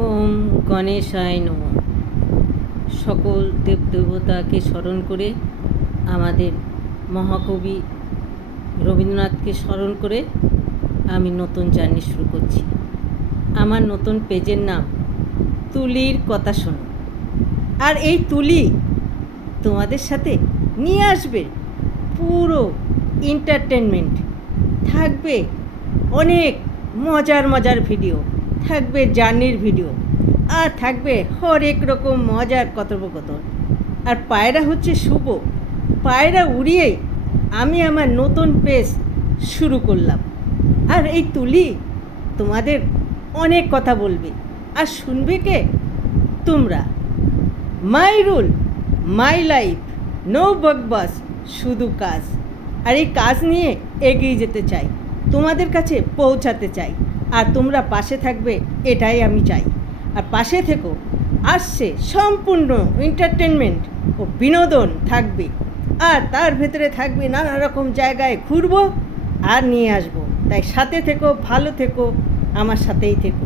ওম গণেশায় নমঃ। সকল দেবদেবতাকে স্মরণ করে, আমাদের মহাকবি রবীন্দ্রনাথকে স্মরণ করে আমি নতুন জার্নি শুরু করছি। আমার নতুন পেজের নাম তুলির কথা শোনো। আর এই তুলি তোমাদের সাথে নিয়ে আসবে পুরো এন্টারটেনমেন্ট। থাকবে অনেক মজার মজার ভিডিও, থাকবে জার্নির ভিডিও, আর থাকবে হরেক রকম মজার কথোপকথন। আর পায়রা হচ্ছে শুভ, পায়রা উড়িয়েই আমি আমার নতুন পেজ শুরু করলাম। আর এই তুলি তোমাদের অনেক কথা বলবে, আর শুনবে কে? তোমরা। মাই রুল, মাই লাইফ, নো বকবাস, শুধু কাজ। আর এই কাজ নিয়ে এগিয়ে যেতে চাই, তোমাদের কাছে পৌঁছাতে চাই, আর তোমরা পাশে থাকবে এটাই আমি চাই। আর পাশে থেকো, আসছে সম্পূর্ণ এন্টারটেনমেন্ট ও বিনোদন থাকবে, আর তার ভেতরে থাকবে নানা রকম জায়গায় ঘুরবো আর নিয়ে আসবো। তাই সাথে থেকো, ভালো থেকো, আমার সাথেই থেকো।